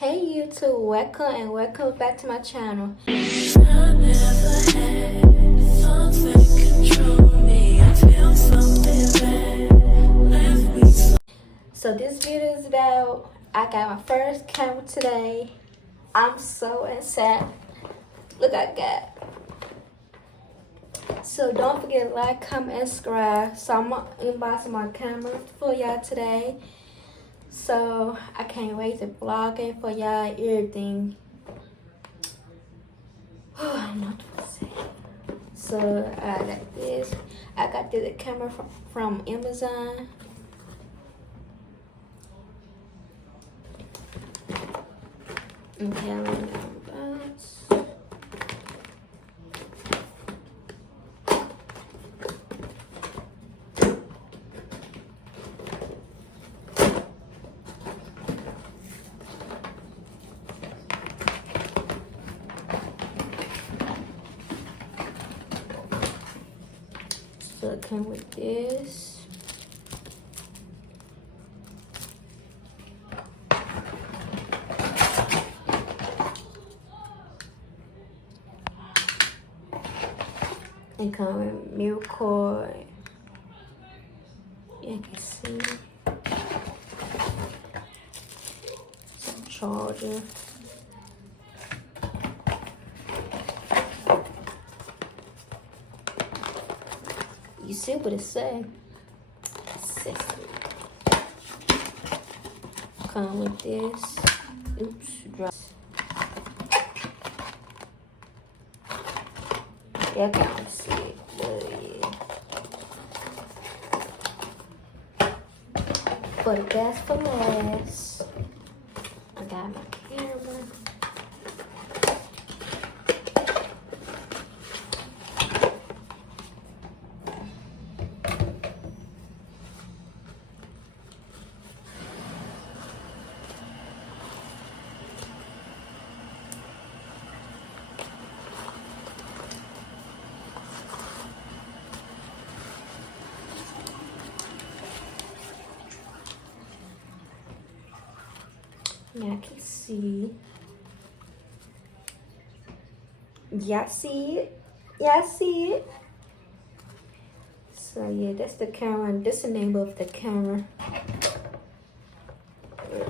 Hey YouTube, welcome back to my channel. So this video is about, I got my first camera today. I'm so excited. Look I got. So don't forget to like, comment, and subscribe. So I'm gonna unbox my camera for y'all today. So I can't wait to vlog it for y'all, everything. I don't know what to say. So I got this. I got this camera from Amazon. Okay, I'm gonna unbox. So it came with this. It comes with milk cord. You can see. Some charger. You see what it say? Accessory. Come with this. Oops, drop. Yeah, I can't see it, but yeah. For the best for last, I got my camera. Now I can see. Y'all see it? Y'all see it? So yeah, that's the camera, and this is the name of the camera. Yeah,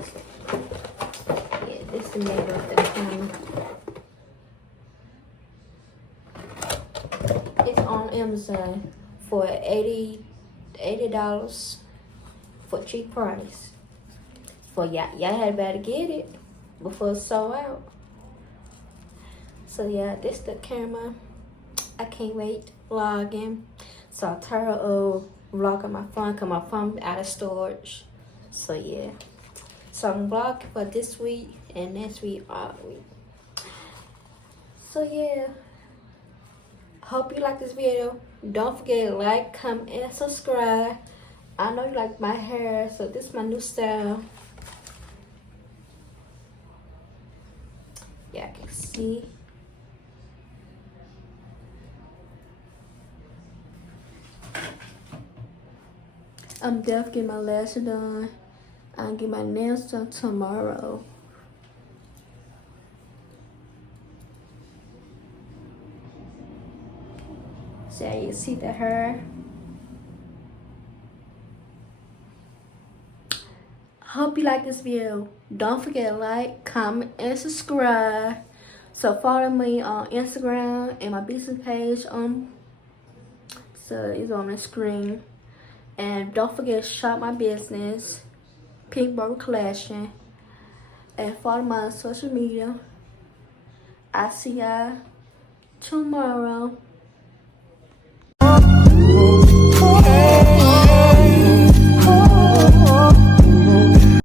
this is the name of the camera. It's on Amazon for $80 for cheap price. For y'all had better get it before it's sold out. So yeah, this the camera. I can't wait vlogging. So I'll try to vlog on my phone, cause my phone out of storage. So yeah. So I'm vlogging for this week and next week, all week. So yeah. Hope you like this video. Don't forget to like, comment, and subscribe. I know you like my hair, so this is my new style. Yeah, I can see. I'm definitely getting my lashes done. I'll get my nails done tomorrow. So you see the hair. Hope you like this video. Don't forget to like, comment, and subscribe. So follow me on Instagram and my business page so it's on the screen. And don't forget to shop my business, Pink Barber Collection, and follow my social media. I'll see y'all tomorrow.